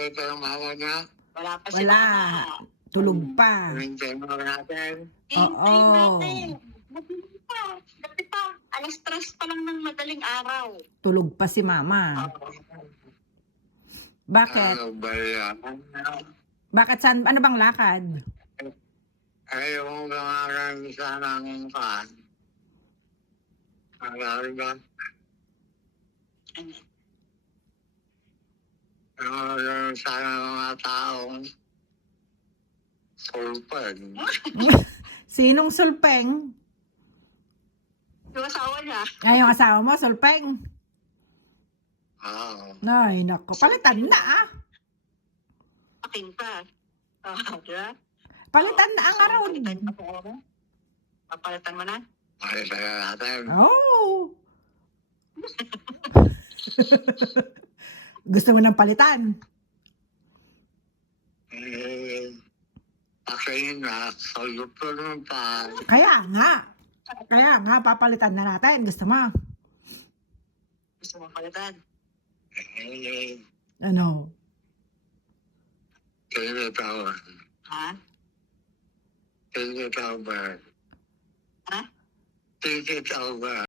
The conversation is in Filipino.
ito ang mama niya. Wala pa si Wala. mama. Tulog pa. Hintay mo natin. Hintayin Oo. natin. Gabi pa. Alas 3 pa lang ng madaling araw. Tulog pa si mama. Bakit? Ano ba yan? Bakit saan? Ano bang lakad? Ayaw mo gangaran sana ng kaan. Alam ba? Ayaw sana ng mga taong sulpan. Sinong sulpeng? Yung asawa niya. Ay, yung asawa mo, sulpeng. Oo. Ay, nako. Palitan na ah. Akin pa. Diba? Palitan na ang araw. Papalitan mo na? Ay, tayo natin. Oh. Gusto mo ng palitan? Actually na, sagot ko naman pa. Kaya nga, papalitan na natin. Gusto mo? Gusto mo palitan? Ano? Kaya tao. Ha? Kaya tao ba? Ha? Kaya tao ba?